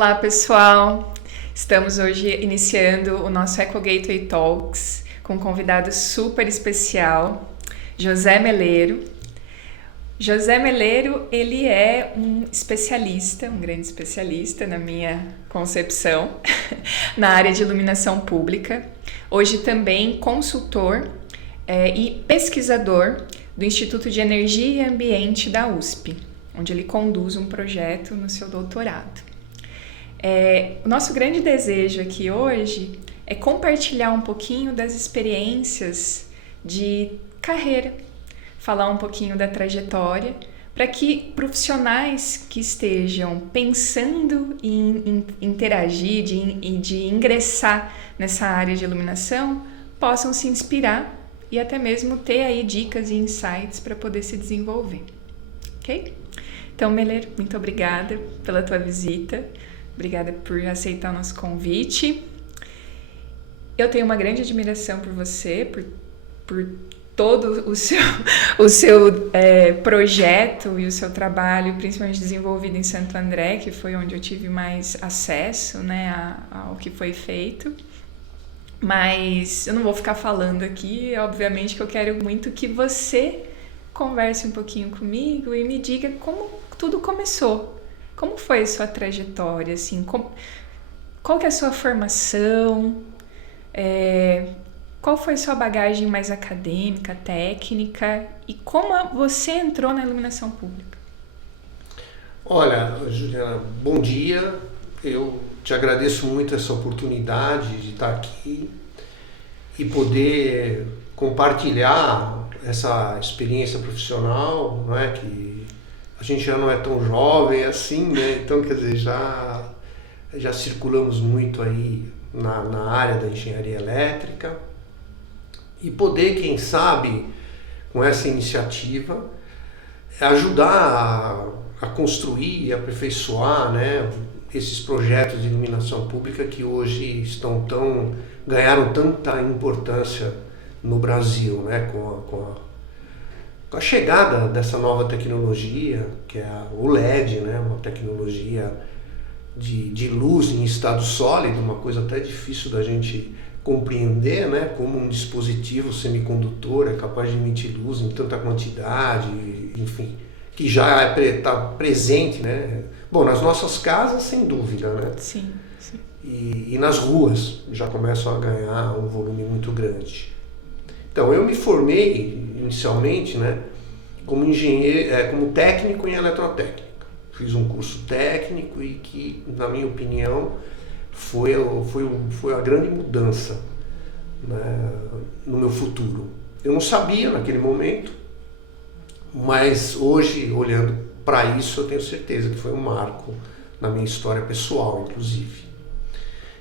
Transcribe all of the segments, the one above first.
Olá, pessoal! Estamos hoje iniciando o nosso Eco Gateway Talks com um convidado super especial, José Meleiro. José Meleiro, ele é um especialista, um grande especialista na minha concepção, na área de iluminação pública. Hoje também consultor e pesquisador do Instituto de Energia e Ambiente da USP, onde ele conduz um projeto no seu doutorado. O nosso grande desejo aqui hoje é compartilhar um pouquinho das experiências de carreira, falar um pouquinho da trajetória, para que profissionais que estejam pensando em interagir, de ingressar nessa área de iluminação, possam se inspirar e até mesmo ter aí dicas e insights para poder se desenvolver, ok? Então, Meleiro, muito obrigada pela tua visita. Obrigada por aceitar o nosso convite. Eu tenho uma grande admiração por você, por todo o seu projeto e o seu trabalho, principalmente desenvolvido em Santo André, que foi onde eu tive mais acesso, né, ao que foi feito. Mas eu não vou ficar falando aqui, obviamente que eu quero muito que você converse um pouquinho comigo e me diga como tudo começou. Como foi a sua trajetória, assim? Qual que é a sua formação? Qual foi a sua bagagem mais acadêmica, técnica? E como você entrou na iluminação pública? Olha, Juliana, bom dia. Eu te agradeço muito essa oportunidade de estar aqui e poder compartilhar essa experiência profissional, não é, que a gente já não é tão jovem assim, né? Então, quer dizer, já circulamos muito aí na área da engenharia elétrica e poder, quem sabe, com essa iniciativa, ajudar a construir e aperfeiçoar, né, esses projetos de iluminação pública que hoje ganharam tanta importância no Brasil, né, com a chegada dessa nova tecnologia, que é o LED, né, uma tecnologia de luz em estado sólido, uma coisa até difícil da gente compreender, né, como um dispositivo semicondutor é capaz de emitir luz em tanta quantidade, enfim, que já está presente, né? Bom, nas nossas casas, sem dúvida, né? Sim, sim. E nas ruas já começam a ganhar um volume muito grande. Então, eu me formei inicialmente, né, como engenheiro, como técnico em eletrotécnica. Fiz um curso técnico e que, na minha opinião, foi a grande mudança, né, no meu futuro. Eu não sabia naquele momento, mas hoje, olhando para isso, eu tenho certeza que foi um marco na minha história pessoal, inclusive.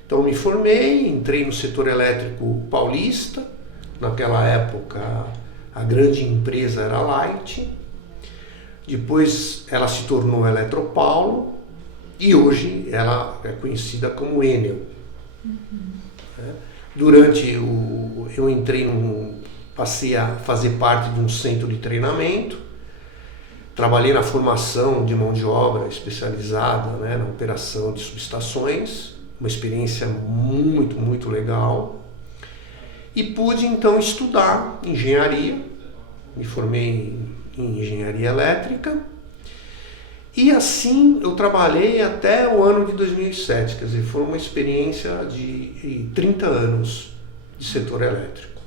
Então, me formei, entrei no setor elétrico paulista. Naquela época, a grande empresa era a Light. Depois, ela se tornou Eletropaulo e hoje ela é conhecida como Enel. Passei a fazer parte de um centro de treinamento. Trabalhei na formação de mão de obra especializada, né, na operação de subestações. Uma experiência muito, muito legal. E pude então estudar engenharia, me formei em engenharia elétrica e assim eu trabalhei até o ano de 2007, quer dizer, foi uma experiência de 30 anos de setor elétrico.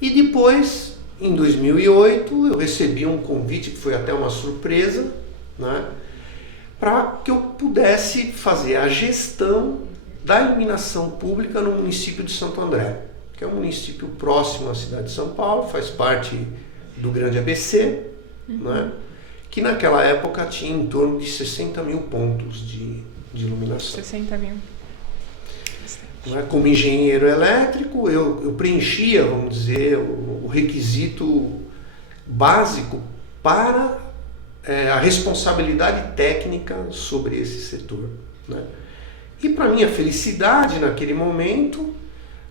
E depois, em 2008, eu recebi um convite que foi até uma surpresa, né, para que eu pudesse fazer a gestão da iluminação pública no município de Santo André, que é um município próximo à cidade de São Paulo, faz parte do grande ABC, né, que naquela época tinha em torno de 60 mil pontos de iluminação. 60 mil. Como engenheiro elétrico, eu preenchia, vamos dizer, o requisito básico para a responsabilidade técnica sobre esse setor, né? E para minha felicidade, naquele momento,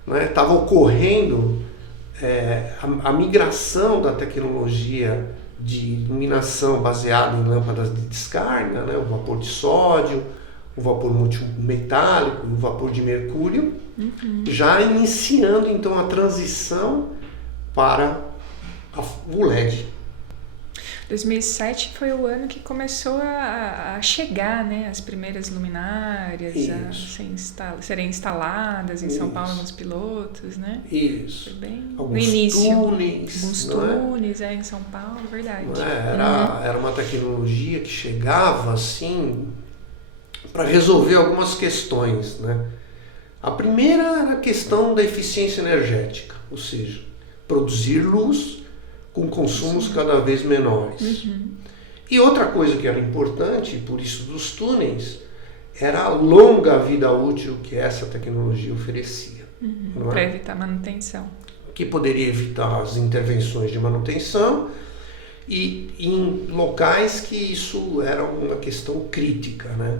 estava ocorrendo a migração da tecnologia de iluminação baseada em lâmpadas de descarga, né, o vapor de sódio, o vapor multimetálico e o vapor de mercúrio, já iniciando então a transição para o LED. 2007 foi o ano que começou a chegar, né, as primeiras luminárias a serem instaladas em São Paulo nos pilotos, né? Isso. Foi bem alguns no início. Alguns túneis, em São Paulo, verdade. Era uma tecnologia que chegava assim para resolver algumas questões, né? A primeira era a questão da eficiência energética, ou seja, produzir luz com consumos cada vez menores. E outra coisa que era importante, por isso dos túneis, era a longa vida útil que essa tecnologia oferecia. Para evitar manutenção. Que poderia evitar as intervenções de manutenção e em locais que isso era uma questão crítica, né?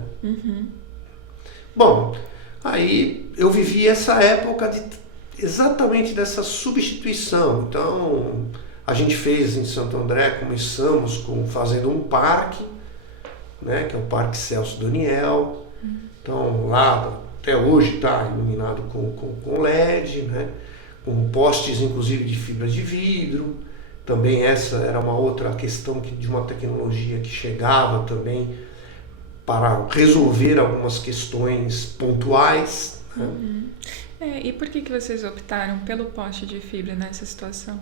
Bom, aí eu vivi essa época exatamente dessa substituição. Então, a gente fez em Santo André, começamos fazendo um parque, né, que é o Parque Celso Daniel. Então, lá até hoje está iluminado com LED, né, com postes inclusive de fibra de vidro. Também essa era uma outra questão de uma tecnologia que chegava também para resolver algumas questões pontuais, né? E por que vocês optaram pelo poste de fibra nessa situação?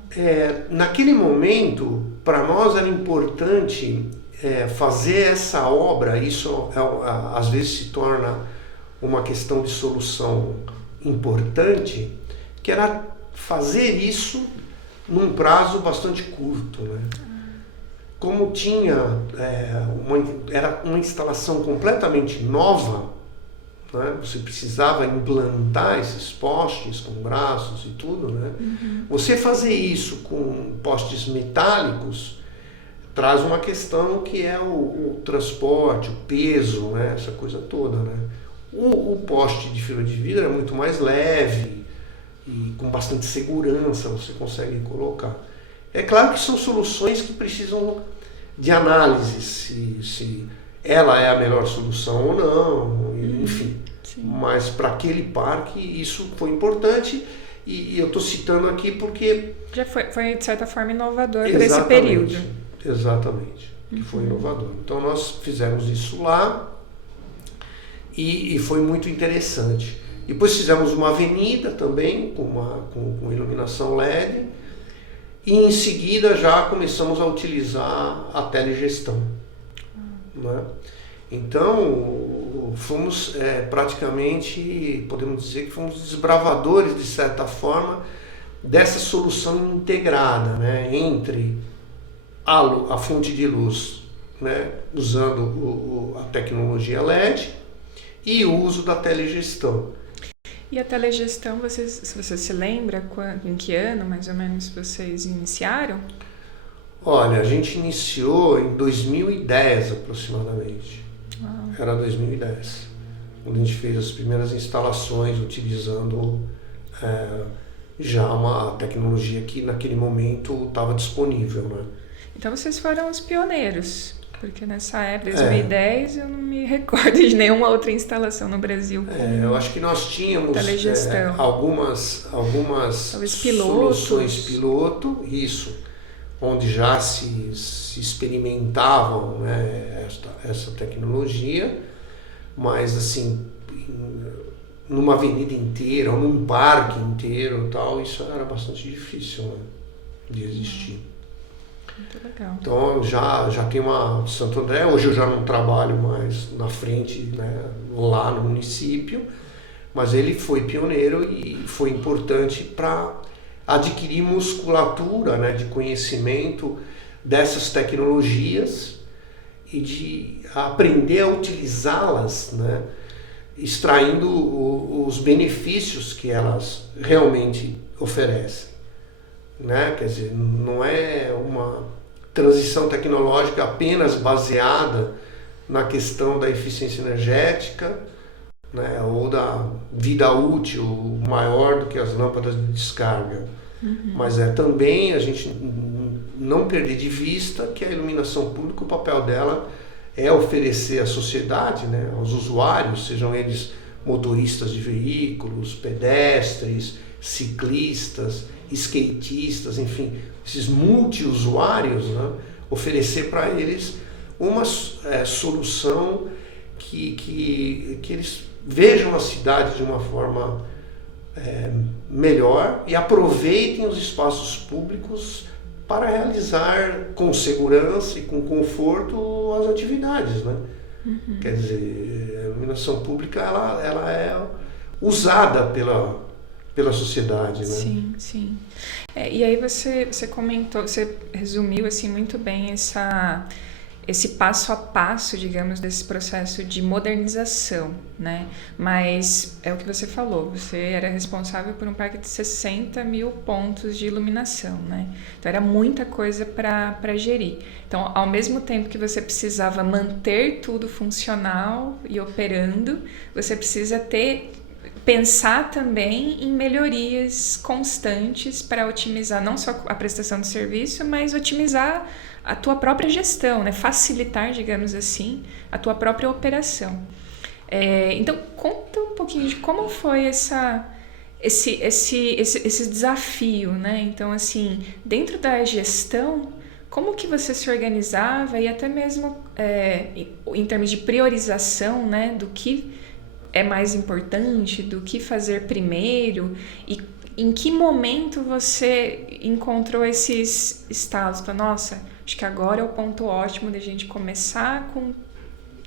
Naquele momento, para nós era importante fazer essa obra. Isso às vezes se torna uma questão de solução importante, que era fazer isso num prazo bastante curto, né? Como era uma instalação completamente nova, né? Você precisava implantar esses postes com braços e tudo, né? Você fazer isso com postes metálicos traz uma questão que é o transporte, o peso, né? Essa coisa toda, né? O poste de fibra de vidro é muito mais leve e com bastante segurança você consegue colocar. É claro que são soluções que precisam de análise, se ela é a melhor solução ou não, enfim. Mas para aquele parque isso foi importante e eu estou citando aqui porque... Já foi de certa forma inovador para esse período. Exatamente, que foi inovador. Então nós fizemos isso lá e foi muito interessante. Depois fizemos uma avenida também com iluminação LED e em seguida já começamos a utilizar a telegestão, né? Então fomos praticamente, podemos dizer que fomos desbravadores de certa forma dessa solução integrada, né? Entre a fonte de luz, né? Usando a tecnologia LED e o uso da telegestão. E a telegestão, você se lembra em que ano mais ou menos vocês iniciaram? Olha, a gente iniciou em 2010 aproximadamente. Era 2010, quando a gente fez as primeiras instalações utilizando já uma tecnologia que naquele momento estava disponível, né? Então vocês foram os pioneiros, porque nessa época, 2010, eu não me recordo de nenhuma outra instalação no Brasil com eu acho que nós tínhamos algumas talvez soluções piloto, onde já se experimentavam, né, essa tecnologia, mas assim, numa avenida inteira, ou num parque inteiro, tal, isso era bastante difícil, né, de existir. Muito legal. Então já tem uma Santo André, hoje eu já não trabalho mais na frente, né, lá no município, mas ele foi pioneiro e foi importante para adquirir musculatura, né, de conhecimento dessas tecnologias e de aprender a utilizá-las, né, extraindo os benefícios que elas realmente oferecem, né? Quer dizer, não é uma transição tecnológica apenas baseada na questão da eficiência energética, né, ou da vida útil maior do que as lâmpadas de descarga. Mas é também a gente não perder de vista que a iluminação pública, o papel dela é oferecer à sociedade, né, aos usuários, sejam eles motoristas de veículos, pedestres, ciclistas, skatistas, enfim, esses multiusuários, né, oferecer para eles uma solução que eles vejam a cidade de uma forma melhor e aproveitem os espaços públicos para realizar com segurança e com conforto as atividades, né? Uhum. Quer dizer, a iluminação pública ela é usada pela sociedade, né? Sim, sim. E aí você comentou, você resumiu assim muito bem esse passo a passo, digamos, desse processo de modernização, né? Mas é o que você falou, você era responsável por um parque de 60 mil pontos de iluminação, né? Então era muita coisa para gerir. Então, ao mesmo tempo que você precisava manter tudo funcional e operando, você precisa pensar também em melhorias constantes para otimizar não só a prestação de serviço, mas otimizar a tua própria gestão, né? Facilitar, digamos assim, a tua própria operação. Então, conta um pouquinho de como foi esse desafio, né? Então, assim, dentro da gestão, como que você se organizava e até mesmo em termos de priorização, né? Do que é mais importante, do que fazer primeiro e em que momento você encontrou esses estados? Nossa, acho que agora é o ponto ótimo da gente começar com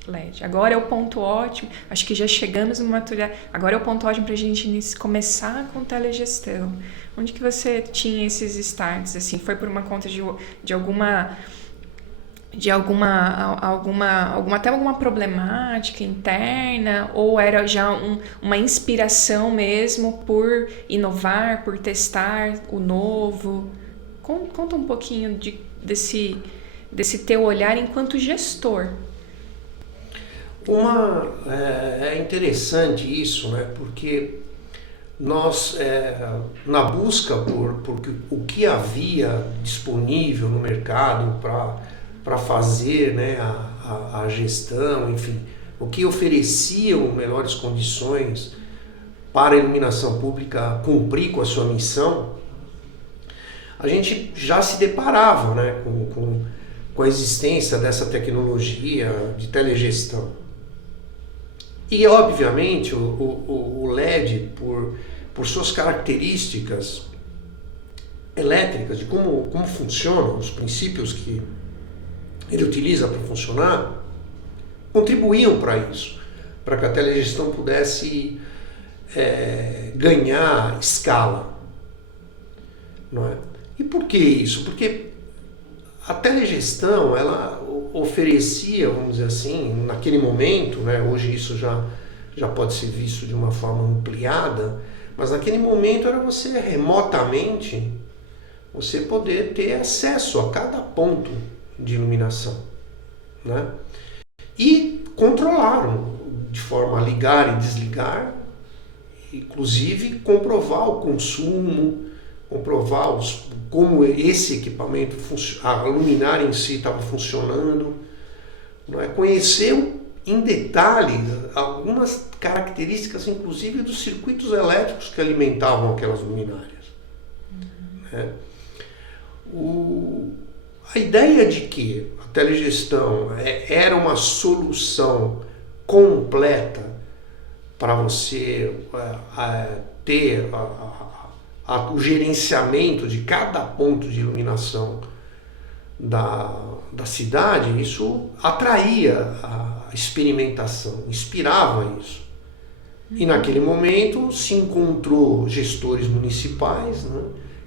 LED. Agora é o ponto ótimo, acho que já chegamos numa maturidade. Agora é o ponto ótimo para a gente começar com telegestão. Onde que você tinha esses starts? Assim, foi por uma conta de alguma até alguma problemática interna, ou era já uma inspiração mesmo por inovar, por testar o novo? Conta um pouquinho desse teu olhar enquanto gestor. É interessante isso, né? Porque nós, na busca por o que havia disponível no mercado para fazer, né, a gestão, enfim, o que ofereciam melhores condições para a iluminação pública cumprir com a sua missão, a gente já se deparava, né, com a existência dessa tecnologia de telegestão. E, obviamente, o LED, por suas características elétricas, de como funcionam, os princípios que ele utiliza para funcionar, contribuíam para isso, para que a telegestão pudesse ganhar escala. Não é? E por que isso? Porque a telegestão, ela oferecia, vamos dizer assim, naquele momento, né, hoje isso já pode ser visto de uma forma ampliada, mas naquele momento era você remotamente, você poder ter acesso a cada ponto de iluminação, né? E controlaram de forma a ligar e desligar, inclusive comprovar o consumo, comprovar como esse equipamento, a luminária em si estava funcionando, não é? Conhecer em detalhe algumas características, inclusive dos circuitos elétricos que alimentavam aquelas luminárias. Né? A ideia de que a telegestão era uma solução completa para você ter o gerenciamento de cada ponto de iluminação da cidade, isso atraía a experimentação, inspirava isso. E naquele momento se encontrou gestores municipais, né,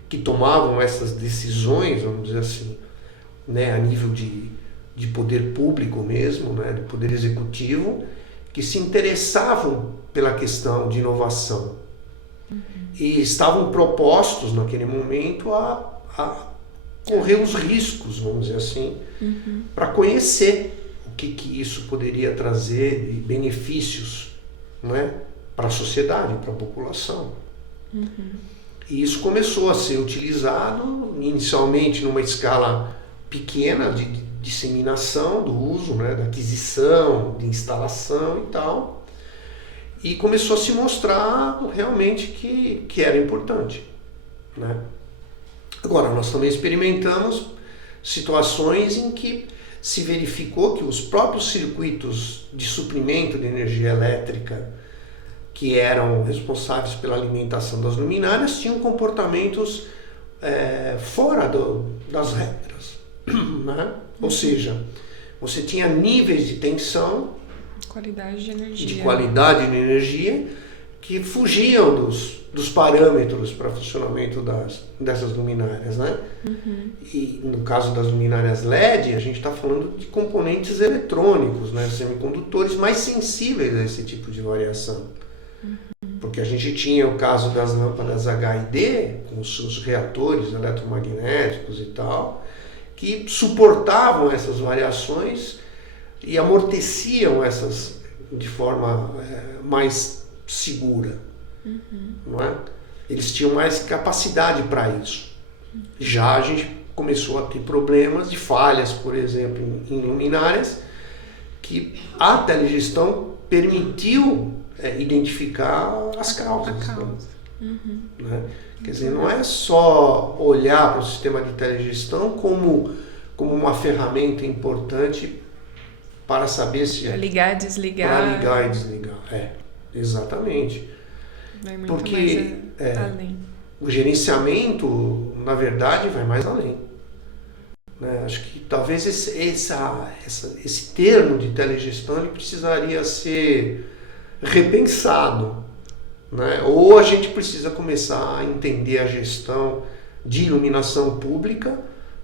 que tomavam essas decisões, vamos dizer assim, né, a nível de poder público mesmo, né, de poder executivo, que se interessavam pela questão de inovação. E estavam propostos naquele momento a correr os riscos, vamos dizer assim, para conhecer o que isso poderia trazer de benefícios, né, para a sociedade, para a população. E isso começou a ser utilizado inicialmente numa escala pequena, disseminação do uso, né, da aquisição, de instalação e tal, e começou a se mostrar realmente que era importante, né? Agora, nós também experimentamos situações em que se verificou que os próprios circuitos de suprimento de energia elétrica que eram responsáveis pela alimentação das luminárias tinham comportamentos fora das regras, né? Ou seja, você tinha níveis de tensão, de qualidade de energia que fugiam dos parâmetros para funcionamento dessas luminárias, né? E no caso das luminárias LED, a gente está falando de componentes eletrônicos, né? Semicondutores mais sensíveis a esse tipo de variação. Porque a gente tinha o caso das lâmpadas HID, com os seus reatores eletromagnéticos e tal, que suportavam essas variações e amorteciam essas de forma mais segura. Não é? Eles tinham mais capacidade para isso. Já a gente começou a ter problemas de falhas, por exemplo, em luminárias, que a telegestão permitiu identificar as causas. Né? Quer dizer, não é só olhar para o sistema de telegestão como uma ferramenta importante para saber se... Para ligar e desligar. Para ligar e desligar, exatamente. Vai muito porque mais além. O gerenciamento, na verdade, vai mais além. Né? Acho que talvez esse termo de telegestão ele precisaria ser repensado. Né? Ou a gente precisa começar a entender a gestão de iluminação pública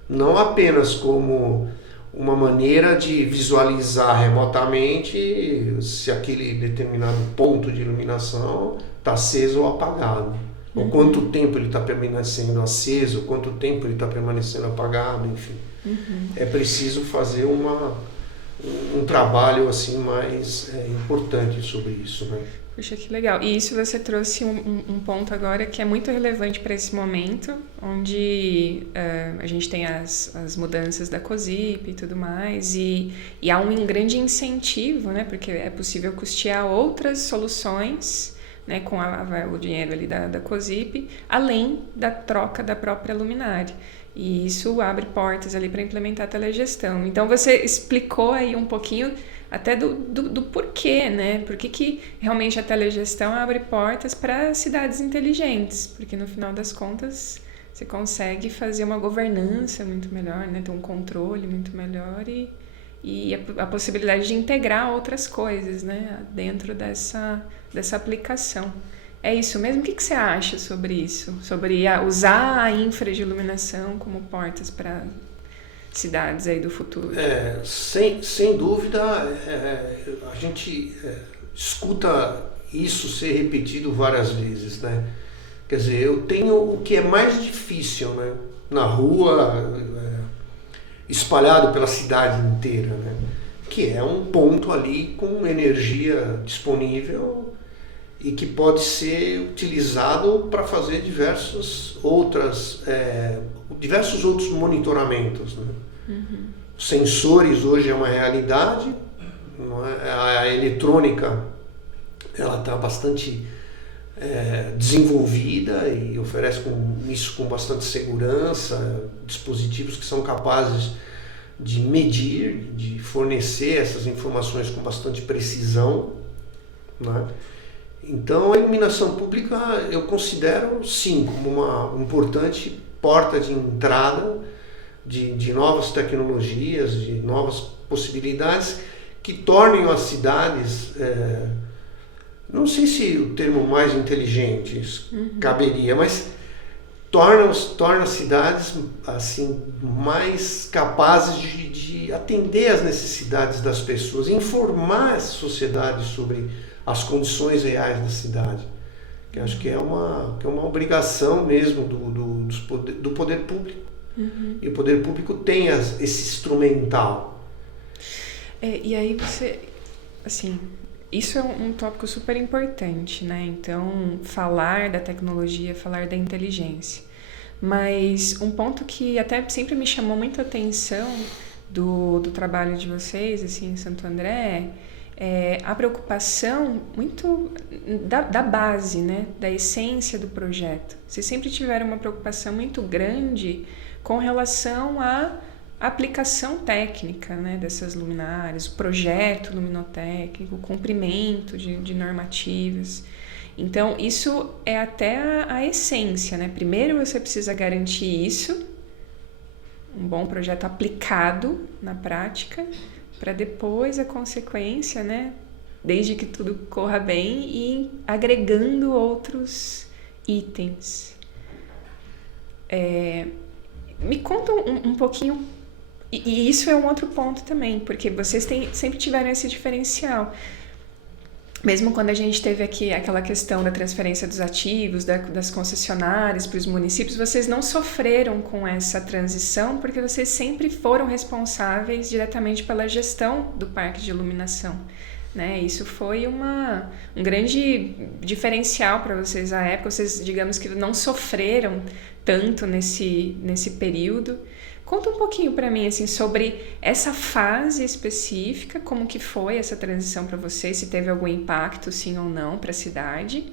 não apenas como uma maneira de visualizar remotamente se aquele determinado ponto de iluminação está aceso ou apagado, ou quanto tempo ele está permanecendo aceso, quanto tempo ele está permanecendo apagado, enfim. É preciso fazer um trabalho assim mais importante sobre isso, né? Puxa, que legal. E isso você trouxe um ponto agora que é muito relevante para esse momento, onde a gente tem as mudanças da COSIP e tudo mais, e há um grande incentivo, né, porque é possível custear outras soluções, né, com o dinheiro ali da COSIP, além da troca da própria luminária. E isso abre portas ali para implementar a telegestão. Então você explicou aí um pouquinho até do porquê, né? Por que realmente a telegestão abre portas para cidades inteligentes? Porque no final das contas você consegue fazer uma governança muito melhor, né? Ter um controle muito melhor e a possibilidade de integrar outras coisas, né? Dentro dessa aplicação. É isso mesmo? O que você acha sobre isso? Sobre usar a infra de iluminação como portas para cidades aí do futuro? Sem dúvida, a gente escuta isso ser repetido várias vezes, né? Quer dizer, eu tenho o que é mais difícil, né? Na rua, espalhado pela cidade inteira, né? Que é um ponto ali com energia disponível e que pode ser utilizado para fazer diversos outros monitoramentos. Né? Sensores hoje é uma realidade, não é? A eletrônica ela está bastante desenvolvida e oferece isso com bastante segurança, dispositivos que são capazes de medir, de fornecer essas informações com bastante precisão. Né? Então, a iluminação pública eu considero, sim, como uma importante porta de entrada de novas tecnologias, de novas possibilidades que tornem as cidades, não sei se o termo mais inteligentes caberia, mas torna as cidades assim, mais capazes de atender às necessidades das pessoas, informar a sociedade sobre as condições reais da cidade, que acho que é uma obrigação mesmo do poder público. E o poder público tem esse instrumental. E aí você, assim, isso é um tópico super importante, né? Então, falar da tecnologia, falar da inteligência. Mas um ponto que até sempre me chamou muita atenção do trabalho de vocês, assim, em Santo André, a preocupação muito da base, né? Da essência do projeto. Vocês sempre tiveram uma preocupação muito grande com relação à aplicação técnica, né, dessas luminárias, o projeto luminotécnico, o cumprimento de normativas. Então, isso é até a essência, né? Primeiro você precisa garantir isso, um bom projeto aplicado na prática, para depois a consequência, né? Desde que tudo corra bem e agregando outros itens. Me conta um pouquinho, e isso é um outro ponto também, porque vocês sempre tiveram esse diferencial. Mesmo quando a gente teve aqui aquela questão da transferência dos ativos, das concessionárias para os municípios, vocês não sofreram com essa transição, porque vocês sempre foram responsáveis diretamente pela gestão do parque de iluminação, né? Isso foi um grande diferencial para vocês à época. Vocês, digamos que não sofreram tanto nesse período. Conta um pouquinho para mim assim, sobre essa fase específica, como que foi essa transição para vocês, se teve algum impacto, sim ou não, para a cidade.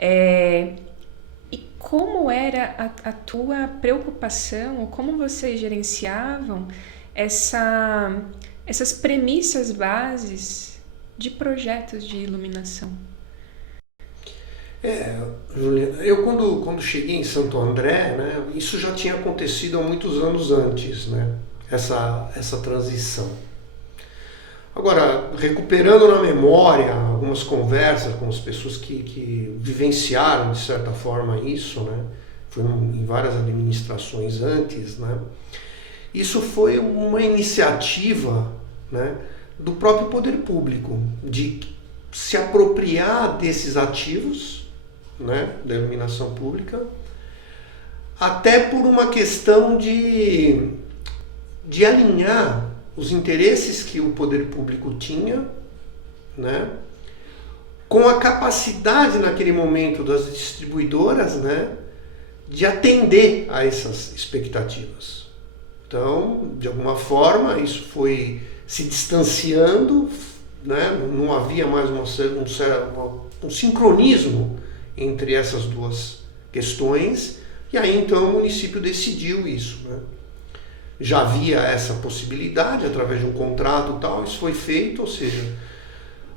E como era a tua preocupação, ou como vocês gerenciavam essas premissas bases de projetos de iluminação? Juliana, eu quando cheguei em Santo André, né, isso já tinha acontecido há muitos anos antes, né, essa transição. Agora, recuperando na memória algumas conversas com as pessoas que vivenciaram, de certa forma, isso, né, foi em várias administrações antes, né, isso foi uma iniciativa, né, do próprio poder público, de se apropriar desses ativos, né, da iluminação pública, até por uma questão de alinhar os interesses que o poder público tinha, né, com a capacidade naquele momento das distribuidoras, né, de atender a essas expectativas. Então, de alguma forma, isso foi se distanciando, né, não havia mais um sincronismo entre essas duas questões, e aí então o município decidiu isso, né? Já havia essa possibilidade através de um contrato e tal, isso foi feito, ou seja,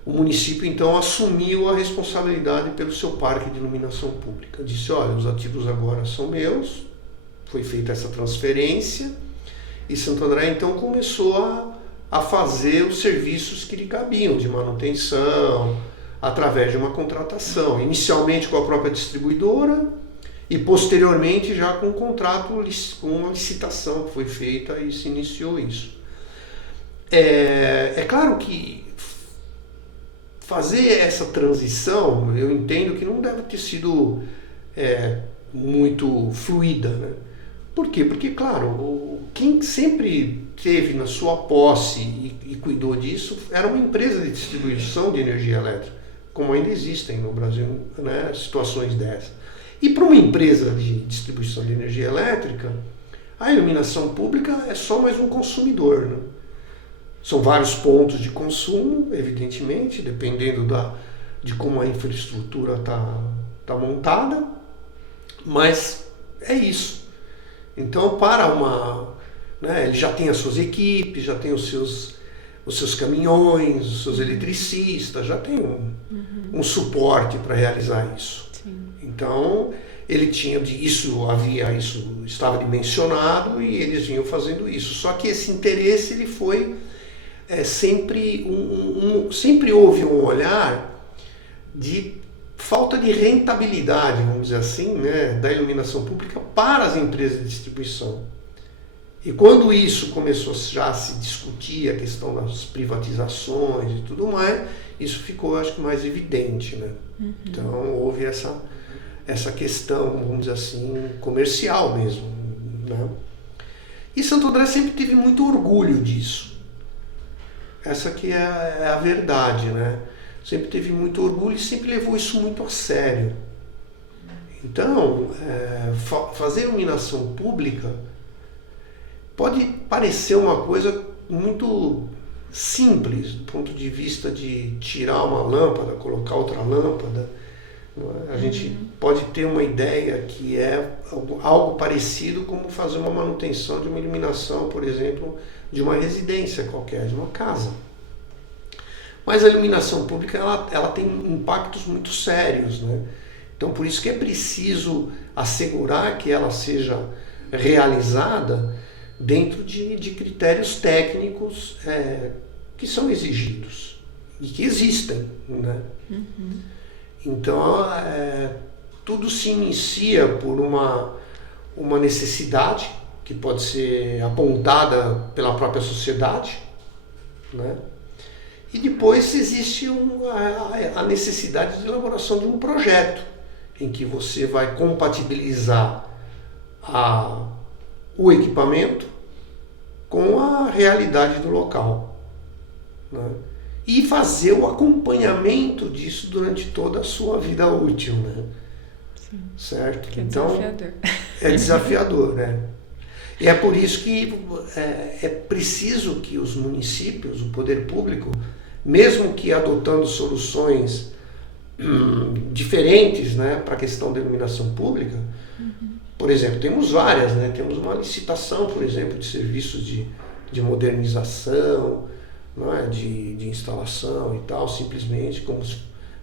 o município então assumiu a responsabilidade pelo seu parque de iluminação pública. Disse, olha, os ativos agora são meus, foi feita essa transferência, e Santo André então começou a fazer os serviços que lhe cabiam, de manutenção, através de uma contratação, inicialmente com a própria distribuidora e posteriormente já com um contrato, com uma licitação que foi feita e se iniciou isso. É claro que fazer essa transição, eu entendo que não deve ter sido muito fluida, né? Por quê? Porque, claro, quem sempre teve na sua posse e cuidou disso era uma empresa de distribuição de energia elétrica, como ainda existem no Brasil, né, situações dessas. E para uma empresa de distribuição de energia elétrica, a iluminação pública é só mais um consumidor, né? São vários pontos de consumo, evidentemente, dependendo de como a infraestrutura tá montada, mas é isso. Então, né, ele já tem as suas equipes, já tem os seus caminhões, os seus eletricistas, já tem um suporte para realizar isso. Sim. Então, ele tinha isso estava dimensionado e eles vinham fazendo isso. Só que esse interesse ele foi sempre houve um olhar de falta de rentabilidade, vamos dizer assim, né, da iluminação pública para as empresas de distribuição. E quando isso começou já a se discutir, a questão das privatizações e tudo mais, isso ficou, acho que, mais evidente, né? Uhum. Então, houve essa questão, vamos dizer assim, comercial mesmo, né? E Santo André sempre teve muito orgulho disso. Essa que é a verdade, né? Sempre teve muito orgulho e sempre levou isso muito a sério. Então, fazer iluminação pública pode parecer uma coisa muito simples do ponto de vista de tirar uma lâmpada, colocar outra lâmpada. A gente pode ter uma ideia que é algo parecido como fazer uma manutenção de uma iluminação, por exemplo, de uma residência qualquer, de uma casa. Mas a iluminação pública ela tem impactos muito sérios, né? Então por isso que é preciso assegurar que ela seja realizada dentro de critérios técnicos que são exigidos e que existem, né? Então tudo se inicia por uma necessidade que pode ser apontada pela própria sociedade, né? E depois existe a necessidade de elaboração de um projeto em que você vai compatibilizar o equipamento com a realidade do local, né? E fazer o acompanhamento disso durante toda a sua vida útil, né? Sim. Certo? Que é então, desafiador. É desafiador, né? E é por isso que é preciso que os municípios, o poder público, mesmo que adotando soluções diferentes, né, para a questão da iluminação pública, por exemplo, temos várias, né? Temos uma licitação, por exemplo, de serviços de modernização, não é? de instalação e tal, simplesmente como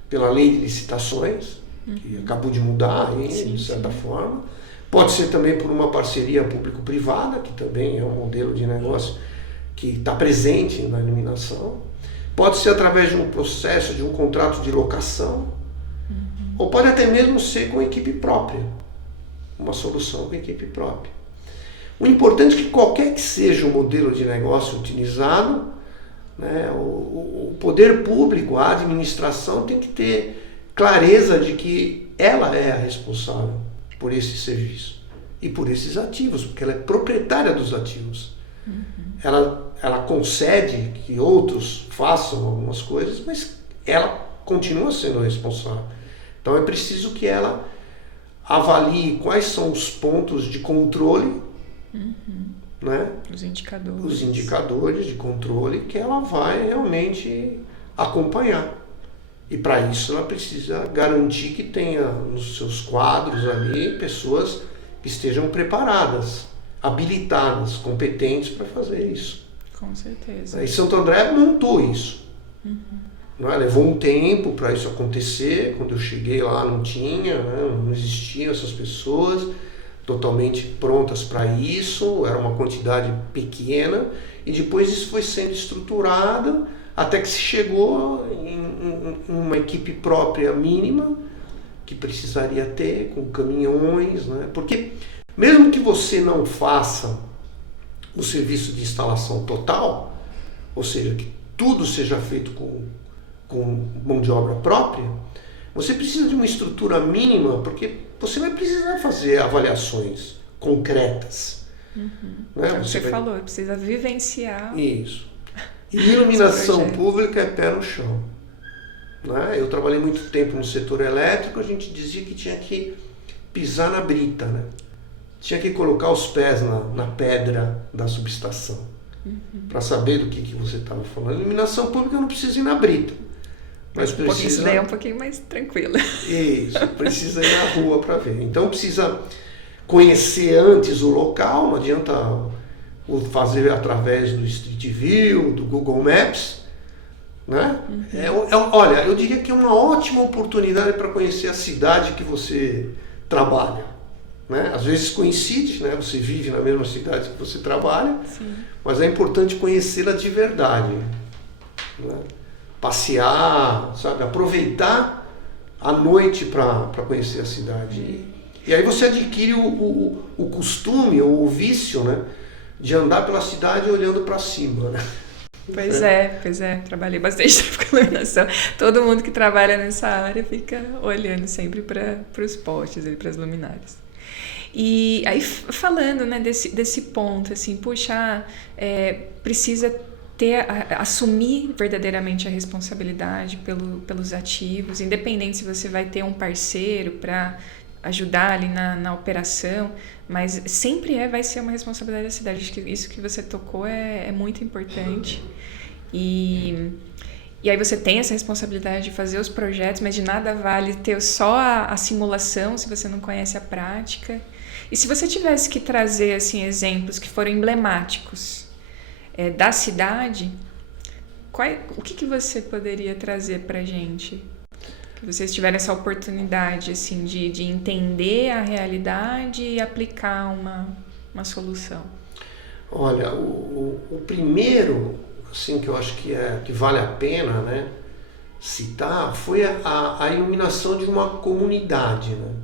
pela lei de licitações, que acabou de mudar aí, de certa forma. Pode ser também por uma parceria público-privada, que também é um modelo de negócio que está presente na iluminação. Pode ser através de um processo, de um contrato de locação, ou pode até mesmo ser com equipe própria, uma solução com equipe própria. O importante é que qualquer que seja o modelo de negócio utilizado, né, o poder público, a administração tem que ter clareza de que ela é a responsável por esse serviço e por esses ativos, porque ela é proprietária dos ativos. Ela concede que outros façam algumas coisas, mas ela continua sendo responsável. Então é preciso que ela avalie quais são os pontos de controle, né? Os indicadores de controle que ela vai realmente acompanhar. E para isso ela precisa garantir que tenha nos seus quadros ali pessoas que estejam preparadas, habilitadas, competentes para fazer isso. Com certeza. E Santo André montou isso. Não é? Levou um tempo para isso acontecer. Quando eu cheguei lá não tinha, né? Não existiam essas pessoas totalmente prontas para isso, era uma quantidade pequena, e depois isso foi sendo estruturado até que se chegou em uma equipe própria mínima que precisaria ter, com caminhões, né? Porque mesmo que você não faça o serviço de instalação total, ou seja, que tudo seja feito com mão de obra própria, você precisa de uma estrutura mínima, porque você vai precisar fazer avaliações concretas. Né? Você falou, precisa vivenciar. Isso. E iluminação pública é pé no chão. Né? Eu trabalhei muito tempo no setor elétrico, a gente dizia que tinha que pisar na brita, né? Tinha que colocar os pés na pedra da subestação, para saber do que você estava falando. Iluminação pública não precisa ir na brita. Mas precisa... Isso daí é um pouquinho mais tranquilo. Isso, precisa ir na rua para ver. Então precisa conhecer antes o local, não adianta fazer através do Street View, do Google Maps, né? Olha, eu diria que é uma ótima oportunidade para conhecer a cidade que você trabalha. Né? Às vezes coincide, né? Você vive na mesma cidade que você trabalha, mas é importante conhecê-la de verdade. Né? Passear, sabe? Aproveitar a noite para conhecer a cidade. E aí você adquire o costume ou o vício, né? De andar pela cidade olhando para cima. Né? Pois é. Trabalhei bastante tempo com iluminação. Todo mundo que trabalha nessa área fica olhando sempre para os postes, para as luminárias. E aí falando, né, desse ponto, assim, puxa, precisa assumir verdadeiramente a responsabilidade pelos ativos, independente se você vai ter um parceiro para ajudar ali na operação, mas sempre vai ser uma responsabilidade da cidade. Acho que isso que você tocou é muito importante. E aí você tem essa responsabilidade de fazer os projetos, mas de nada vale ter só a simulação se você não conhece a prática. E se você tivesse que trazer assim, exemplos que foram emblemáticos da cidade, o que você poderia trazer para a gente? Que vocês tiveram essa oportunidade assim, de entender a realidade e aplicar uma solução. Olha, o primeiro assim, que eu acho que vale a pena, né, citar foi a iluminação de uma comunidade. Né?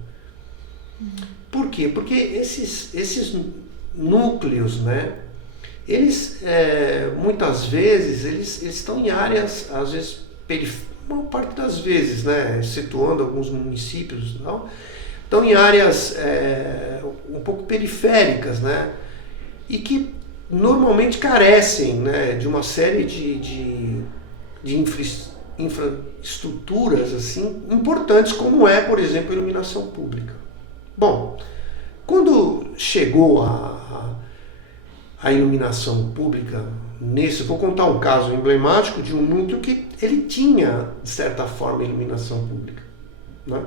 Por quê? Porque esses núcleos, né, eles muitas vezes eles estão em áreas, às vezes, uma parte das vezes, né, excetuando alguns municípios, não, estão em áreas um pouco periféricas, né, e que normalmente carecem, né, de uma série de infraestruturas assim, importantes, como por exemplo, a iluminação pública. Bom, quando chegou a iluminação pública, vou contar um caso emblemático de um núcleo que ele tinha, de certa forma, iluminação pública. Né?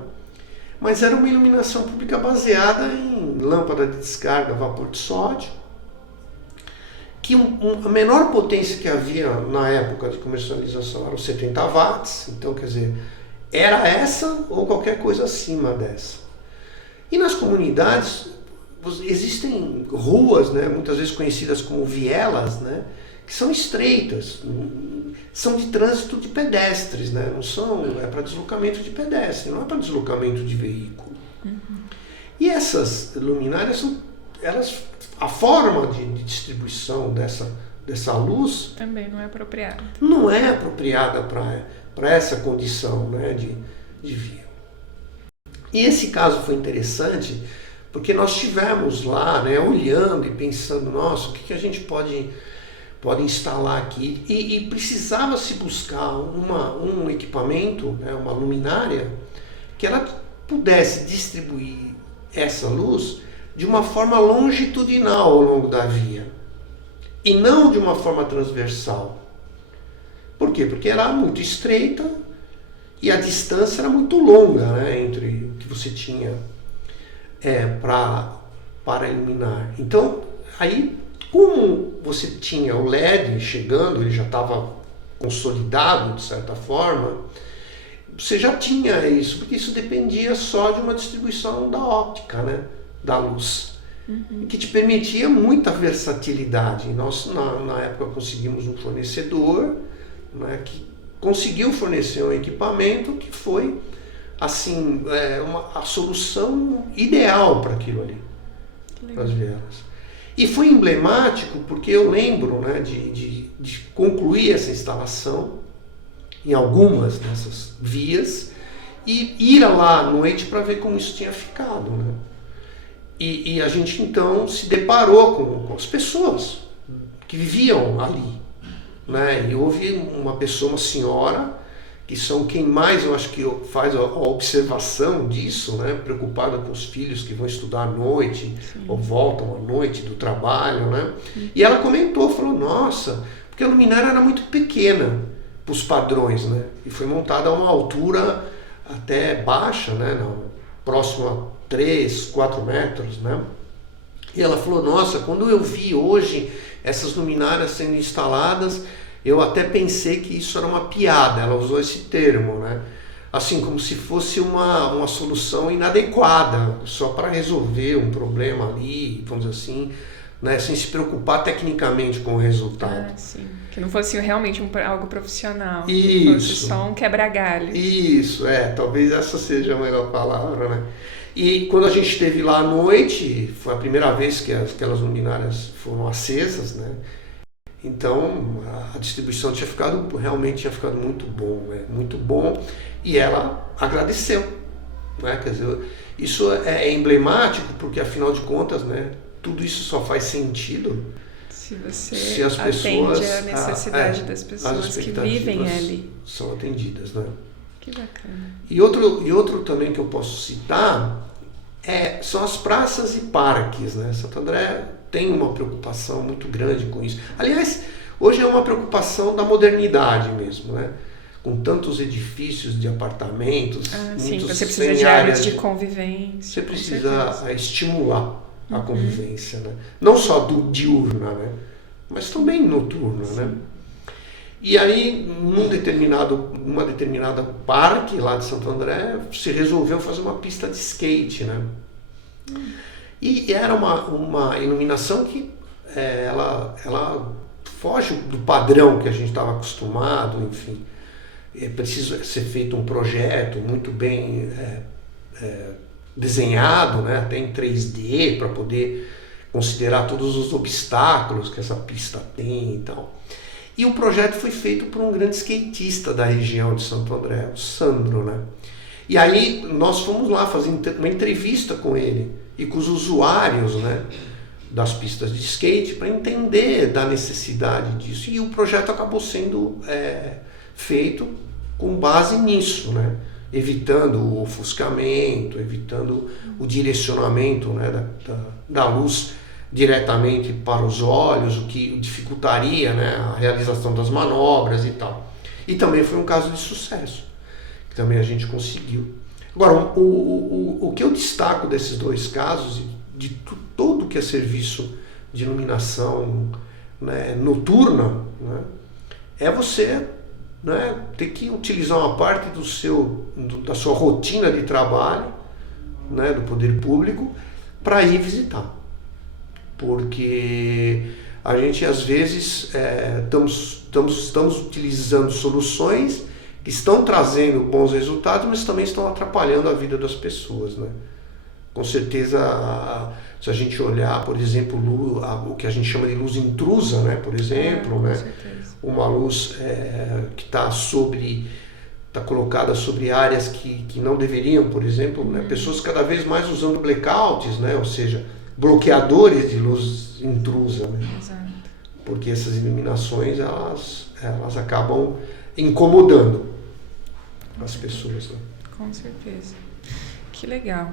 Mas era uma iluminação pública baseada em lâmpada de descarga a vapor de sódio, que a menor potência que havia na época de comercialização eram 70 watts, então quer dizer, era essa ou qualquer coisa acima dessa. E nas comunidades existem ruas, né, muitas vezes conhecidas como vielas, né, que são estreitas, são de trânsito de pedestres, né, não são, é para deslocamento de pedestre, não é para deslocamento de veículo. E essas luminárias a forma de distribuição dessa luz também não é apropriada. Não é apropriada para essa condição, né, de via. E esse caso foi interessante porque nós estivemos lá, né, olhando e pensando, nossa, o que a gente pode instalar aqui? E precisava se buscar um equipamento, né, uma luminária, que ela pudesse distribuir essa luz de uma forma longitudinal ao longo da via e não de uma forma transversal. Por quê? Porque era muito estreita e a distância era muito longa, né, entre o que você tinha para iluminar. Então, aí, como você tinha o LED chegando, ele já estava consolidado de certa forma, você já tinha isso, porque isso dependia só de uma distribuição da óptica, né, da luz, que te permitia muita versatilidade. Nós, na época, conseguimos um fornecedor, né, que conseguiu fornecer um equipamento que foi assim, a solução ideal para aquilo ali, para as vielas. E foi emblemático porque eu lembro, né, de concluir essa instalação em algumas dessas vias e ir lá à noite para ver como isso tinha ficado. Né? E a gente então se deparou com as pessoas que viviam ali. Né? E houve uma senhora, que são quem mais, eu acho que faz a observação disso, né? Preocupada com os filhos que vão estudar à noite, sim, ou voltam à noite do trabalho, né? E ela falou, nossa, porque a luminária era muito pequena para os padrões, né? E foi montada a uma altura até baixa, né? Próximo a 3, 4 metros, né? E ela falou, nossa, quando eu vi hoje essas luminárias sendo instaladas, eu até pensei que isso era uma piada, ela usou esse termo, né? Assim, como se fosse uma solução inadequada, só para resolver um problema ali, vamos dizer assim, né? Sem se preocupar tecnicamente com o resultado. Ah, sim. Que não fosse realmente algo profissional, isso, que fosse só um quebra-galho. Isso, talvez essa seja a melhor palavra, né? E quando a gente esteve lá à noite, foi a primeira vez que aquelas luminárias foram acesas, né? Então a distribuição realmente tinha ficado muito bom, né? Muito bom, e ela agradeceu, né? Quer dizer, isso é emblemático porque afinal de contas, né, tudo isso só faz sentido se as pessoas atende a necessidade das pessoas que vivem ali, são atendidas, né? Que bacana. E outro também que eu posso citar São as praças e parques, né? Santo André tem uma preocupação muito grande com isso. Aliás, hoje é uma preocupação da modernidade mesmo, né? Com tantos edifícios de apartamentos, sim, muitos você precisa sem de áreas áreas de convivência. Você precisa estimular a convivência, né? Não só diurna, né? Mas também noturna, né? E aí, numa determinada parque lá de Santo André, se resolveu fazer uma pista de skate, né? E era uma iluminação que ela foge do padrão que a gente estava acostumado, enfim. É preciso ser feito um projeto muito bem desenhado, né? Até em 3D, para poder considerar todos os obstáculos que essa pista tem e tal. E o projeto foi feito por um grande skatista da região de Santo André, o Sandro, né? E aí nós fomos lá fazer uma entrevista com ele e com os usuários, né, das pistas de skate para entender da necessidade disso. E o projeto acabou sendo feito com base nisso, né? Evitando o ofuscamento, evitando o direcionamento, né, da luz diretamente para os olhos, o que dificultaria, né, a realização das manobras e tal. E também foi um caso de sucesso, que também a gente conseguiu. Agora, o que eu destaco desses dois casos, de tudo que é serviço de iluminação, né, noturna, né, é você, né, ter que utilizar uma parte da sua rotina de trabalho, né, do poder público para ir visitar. Porque a gente às vezes estamos utilizando soluções que estão trazendo bons resultados, mas também estão atrapalhando a vida das pessoas, né? Com certeza, se a gente olhar, por exemplo, o que a gente chama de luz intrusa, né? Por exemplo, né? Uma luz que está colocada sobre áreas que não deveriam, por exemplo, né? Pessoas cada vez mais usando blackouts, né? Ou seja, bloqueadores de luz intrusa, né? Exato. Porque essas iluminações elas acabam incomodando as pessoas, né? Com certeza. Que legal.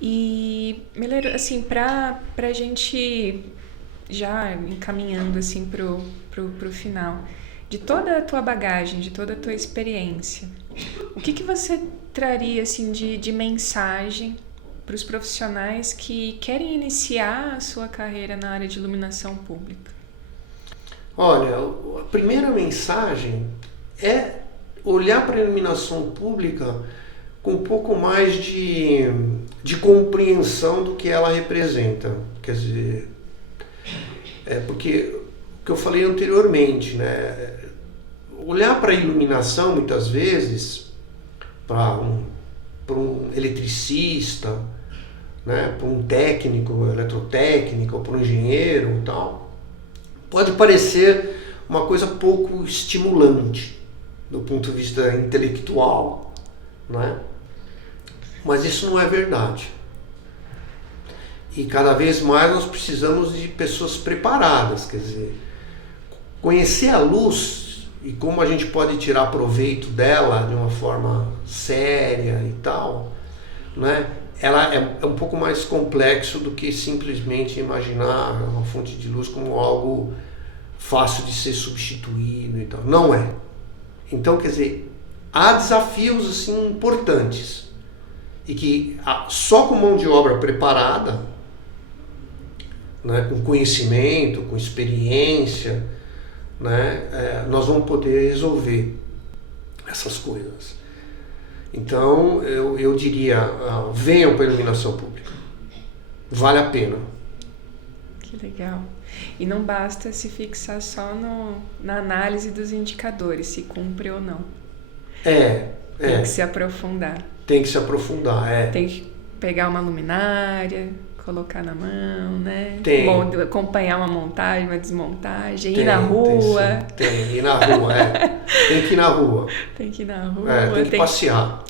E, Meleiro, assim, pra gente já encaminhando assim pro final, de toda a tua bagagem, de toda a tua experiência, o que você traria assim de mensagem para os profissionais que querem iniciar a sua carreira na área de iluminação pública? Olha, a primeira mensagem é olhar para a iluminação pública com um pouco mais de compreensão do que ela representa. Quer dizer, porque o que eu falei anteriormente, né? Olhar para a iluminação, muitas vezes, para um eletricista, né? Para um técnico, eletrotécnico, ou para um engenheiro e tal, pode parecer uma coisa pouco estimulante do ponto de vista intelectual, né? Mas isso não é verdade. E cada vez mais nós precisamos de pessoas preparadas, quer dizer, conhecer a luz e como a gente pode tirar proveito dela de uma forma séria e tal, né? Ela é um pouco mais complexo do que simplesmente imaginar uma fonte de luz como algo fácil de ser substituído e tal. Não é. Então, quer dizer, há desafios assim importantes e que só com mão de obra preparada, né, com conhecimento, com experiência, né, nós vamos poder resolver essas coisas. Então, eu diria, venham para a iluminação pública. Vale a pena. Que legal. E não basta se fixar só na análise dos indicadores, se cumpre ou não. Tem que se aprofundar. Tem que se aprofundar, Tem que pegar uma luminária, colocar na mão, né? Tem. Acompanhar uma montagem, uma desmontagem, ir na rua. Tem, ir na rua, Tem que ir na rua. Tem que ir na rua. Tem que passear.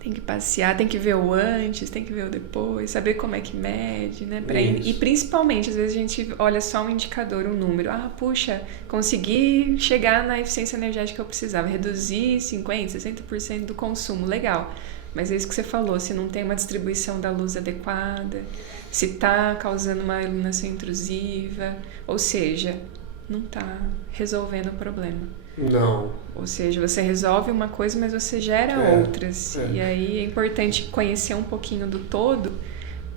Tem que passear, tem que ver o antes, tem que ver o depois, saber como é que mede, né? E principalmente, às vezes a gente olha só um indicador, um número. Puxa, consegui chegar na eficiência energética que eu precisava, reduzir 50%, 60% do consumo, legal. Mas é isso que você falou, se não tem uma distribuição da luz adequada, se está causando uma iluminação intrusiva, ou seja, não está resolvendo o problema. Não. Ou seja, você resolve uma coisa, mas você gera outras. E aí é importante conhecer um pouquinho do todo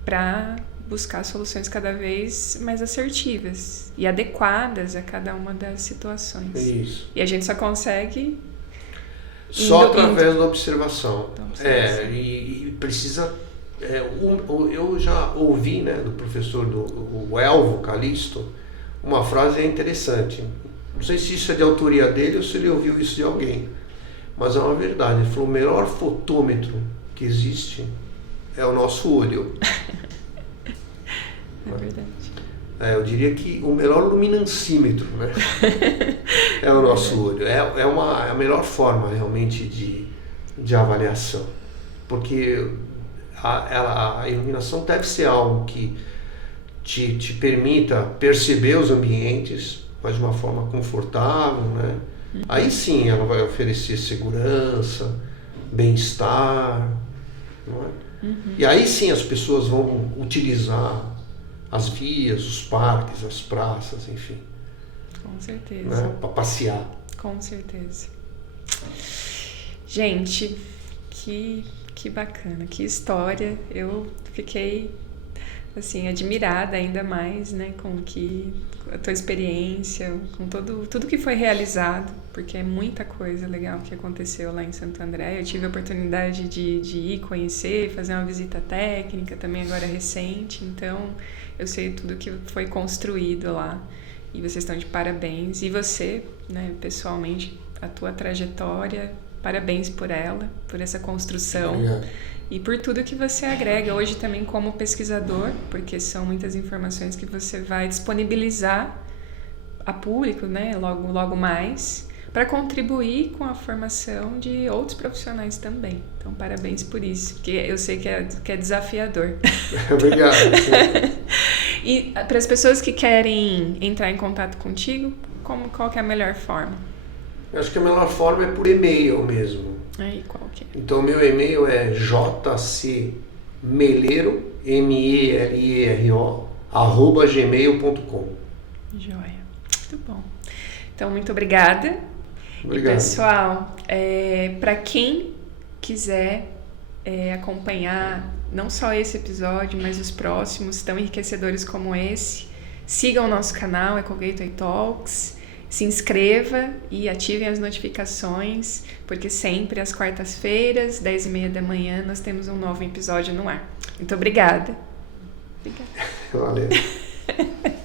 para buscar soluções cada vez mais assertivas e adequadas a cada uma das situações. Isso. E a gente só consegue só através da observação. E precisa... eu já ouvi, né, do professor do Elvo Calisto, uma frase interessante. Não sei se isso é de autoria dele ou se ele ouviu isso de alguém, mas é uma verdade. Ele falou: o melhor fotômetro que existe é o nosso olho. É verdade. Eu diria que o melhor luminancímetro, né? É o nosso olho. É a melhor forma realmente de avaliação, porque a iluminação deve ser algo que te permita perceber os ambientes, mas de uma forma confortável, né? Aí sim ela vai oferecer segurança, bem-estar, não é? E aí sim as pessoas vão utilizar as vias, os parques, as praças, enfim. Com certeza. Né? Para passear. Com certeza. Gente, que bacana, que história. Eu fiquei assim, admirada ainda mais, né, com a tua experiência, com tudo que foi realizado, porque é muita coisa legal que aconteceu lá em Santo André. Eu tive a oportunidade de ir conhecer, fazer uma visita técnica também agora recente, então eu sei tudo que foi construído lá e vocês estão de parabéns. E você, né, pessoalmente, a tua trajetória, parabéns por ela, por essa construção. Obrigado. E por tudo que você agrega hoje também como pesquisador, porque são muitas informações que você vai disponibilizar a público, né, logo mais, para contribuir com a formação de outros profissionais também. Então, parabéns por isso, porque eu sei que é desafiador. Obrigado. E para as pessoas que querem entrar em contato contigo, qual que é a melhor forma? Eu acho que a melhor forma é por e-mail mesmo. Aí, qual que é? Então, o meu e-mail é jcmelero, melero, @gmail.com. Joia. Muito bom. Então, muito obrigada. Obrigado. E, pessoal, para quem quiser acompanhar não só esse episódio, mas os próximos tão enriquecedores como esse, sigam o nosso canal, Eco Gateway Talks. Se inscreva e ativem as notificações, porque sempre às quartas-feiras, 10h30 da manhã, nós temos um novo episódio no ar. Muito obrigada. Valeu.